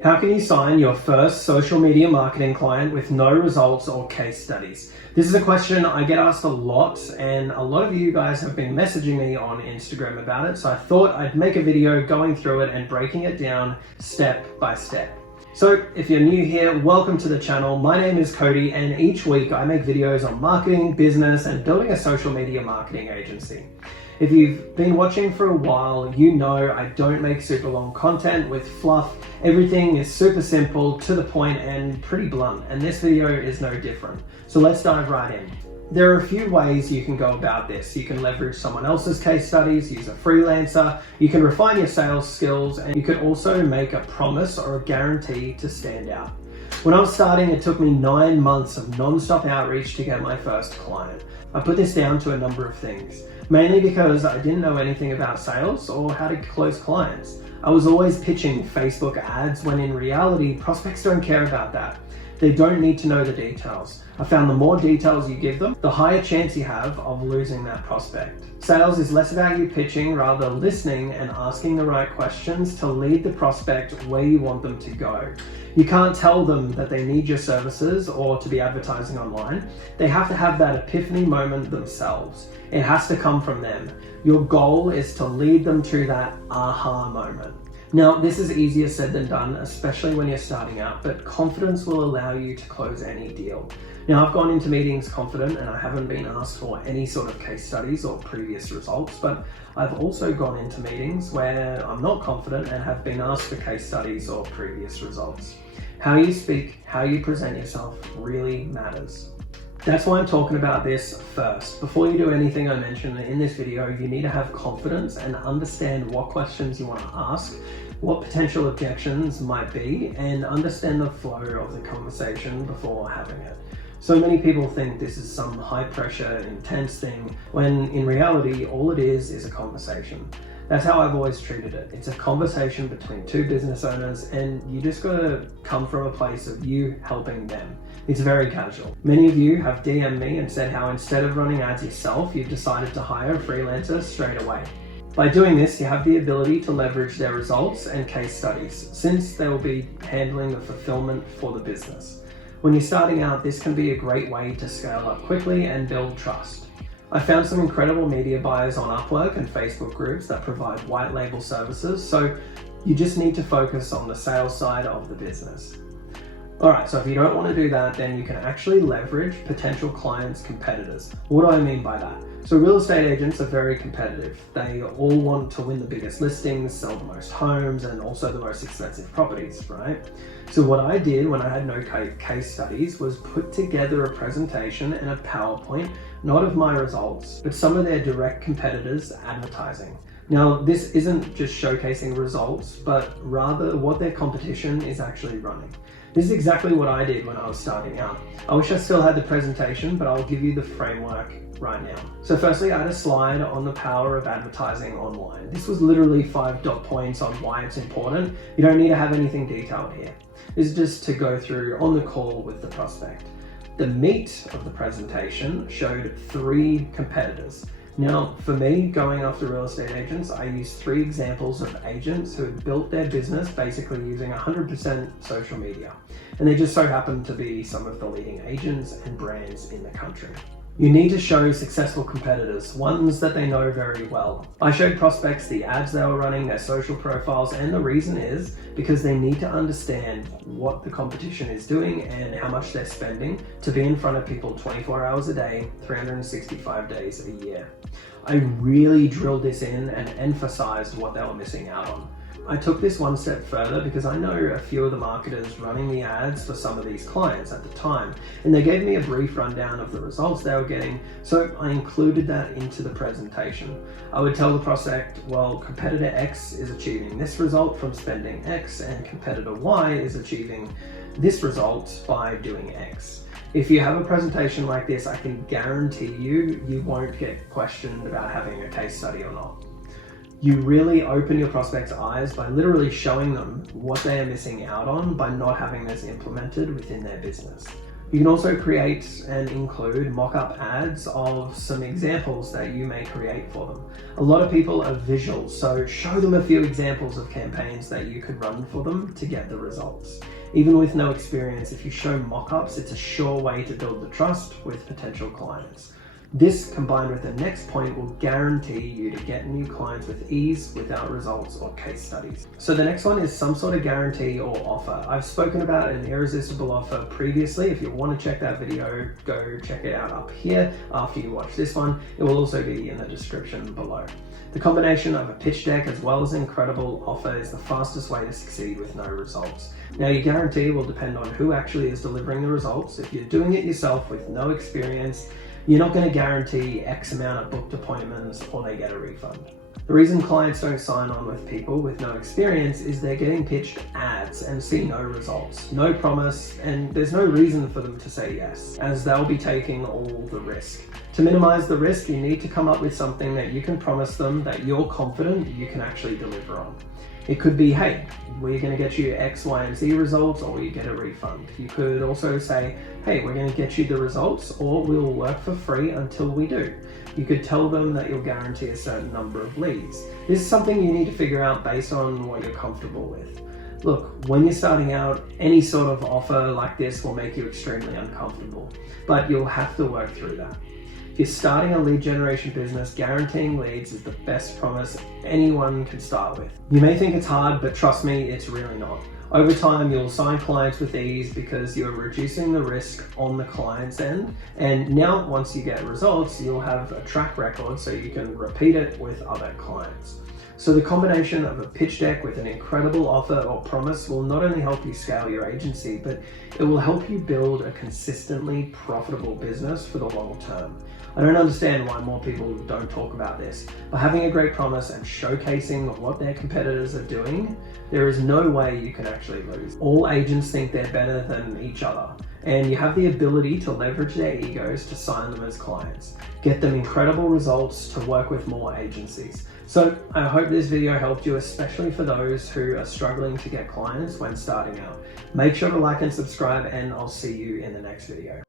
How can you sign your first social media marketing client with no results or case studies? This is a question I get asked a lot, and a lot of you guys have been messaging me on Instagram about it, so I thought I'd make a video going through it and breaking it down step by step. So if you're new here, welcome to the channel. My name is Cody, and each week I make videos on marketing, business, and building a social media marketing agency. If you've been watching for a while, you know I don't make super long content with fluff. Everything is super simple, to the point, and pretty blunt, and this video is no different. So let's dive right in. There are a few ways you can go about this. You can leverage someone else's case studies, use a freelancer, you can refine your sales skills, and you can also make a promise or a guarantee to stand out. When I was starting, it took me 9 months of non-stop outreach to get my first client. I put this down to a number of things, mainly because I didn't know anything about sales or how to close clients. I was always pitching Facebook ads when in reality, prospects don't care about that. They don't need to know the details. I found the more details you give them, the higher chance you have of losing that prospect. Sales is less about you pitching, rather listening and asking the right questions to lead the prospect where you want them to go. You can't tell them that they need your services or to be advertising online. They have to have that epiphany moment themselves. It has to come from them. Your goal is to lead them to that aha moment. Now, this is easier said than done, especially when you're starting out, but confidence will allow you to close any deal. Now, I've gone into meetings confident and I haven't been asked for any sort of case studies or previous results, but I've also gone into meetings where I'm not confident and have been asked for case studies or previous results. How you speak, how you present yourself really matters. That's why I'm talking about this first. Before you do anything I mentioned in this video, you need to have confidence and understand what questions you want to ask, what potential objections might be, and understand the flow of the conversation before having it. So many people think this is some high pressure, intense thing, when in reality, all it is a conversation. That's how I've always treated it. It's a conversation between two business owners, and you just gotta come from a place of you helping them. It's very casual. Many of you have DM'd me and said how instead of running ads yourself, you've decided to hire a freelancer straight away. By doing this, you have the ability to leverage their results and case studies, since they will be handling the fulfillment for the business. When you're starting out, this can be a great way to scale up quickly and build trust. I found some incredible media buyers on Upwork and Facebook groups that provide white label services, so you just need to focus on the sales side of the business. Alright, so if you don't want to do that, then you can actually leverage potential clients' competitors. What do I mean by that? So real estate agents are very competitive. They all want to win the biggest listings, sell the most homes, and also the most expensive properties, right? So what I did when I had no case studies was put together a presentation and a PowerPoint, not of my results, but some of their direct competitors' advertising. Now, this isn't just showcasing results, but rather what their competition is actually running. This is exactly what I did when I was starting out. I wish I still had the presentation, but I'll give you the framework right now. So firstly, I had a slide on the power of advertising online. This was literally 5 dot points on why it's important. You don't need to have anything detailed here. This is just to go through on the call with the prospect. The meat of the presentation showed 3 competitors. Now, for me, going after real estate agents, I used 3 examples of agents who had built their business basically using 100% social media. And they just so happened to be some of the leading agents and brands in the country. You need to show successful competitors, ones that they know very well. I showed prospects the ads they were running, their social profiles, and the reason is because they need to understand what the competition is doing and how much they're spending to be in front of people 24 hours a day, 365 days a year. I really drilled this in and emphasized what they were missing out on. I took this one step further because I know a few of the marketers running the ads for some of these clients at the time, and they gave me a brief rundown of the results they were getting, so I included that into the presentation. I would tell the prospect, well, competitor X is achieving this result from spending X, and competitor Y is achieving this result by doing X. If you have a presentation like this, I can guarantee you won't get questioned about having a case study or not. You really open your prospect's eyes by literally showing them what they are missing out on by not having this implemented within their business. You can also create and include mock-up ads of some examples that you may create for them. A lot of people are visual, so show them a few examples of campaigns that you could run for them to get the results. Even with no experience, if you show mock-ups, it's a sure way to build the trust with potential clients. This, combined with the next point, will guarantee you to get new clients with ease without results or case studies. So the next one is some sort of guarantee or offer. I've spoken about an irresistible offer previously. If you want to check that video, go check it out up here after you watch this one. It will also be in the description below. The combination of a pitch deck as well as an incredible offer is the fastest way to succeed with no results. Now, your guarantee will depend on who actually is delivering the results. If you're doing it yourself with no experience, you're not going to guarantee X amount of booked appointments or they get a refund. The reason clients don't sign on with people with no experience is they're getting pitched ads and see no results, no promise, and there's no reason for them to say yes, as they'll be taking all the risk. To minimize the risk, you need to come up with something that you can promise them that you're confident you can actually deliver on. It could be, hey, we're going to get you X, Y, and Z results, or you get a refund. You could also say, hey, we're going to get you the results, or we'll work for free until we do. You could tell them that you'll guarantee a certain number of leads. This is something you need to figure out based on what you're comfortable with. Look, when you're starting out, any sort of offer like this will make you extremely uncomfortable, but you'll have to work through that. If you're starting a lead generation business, guaranteeing leads is the best promise anyone can start with. You may think it's hard, but trust me, it's really not. Over time, you'll sign clients with ease because you're reducing the risk on the client's end. And now, once you get results, you'll have a track record so you can repeat it with other clients. So the combination of a pitch deck with an incredible offer or promise will not only help you scale your agency, but it will help you build a consistently profitable business for the long term. I don't understand why more people don't talk about this. By having a great promise and showcasing what their competitors are doing, there is no way you can actually lose. All agents think they're better than each other, and you have the ability to leverage their egos to sign them as clients, get them incredible results to work with more agencies. So I hope this video helped you, especially for those who are struggling to get clients when starting out. Make sure to like and subscribe, and I'll see you in the next video.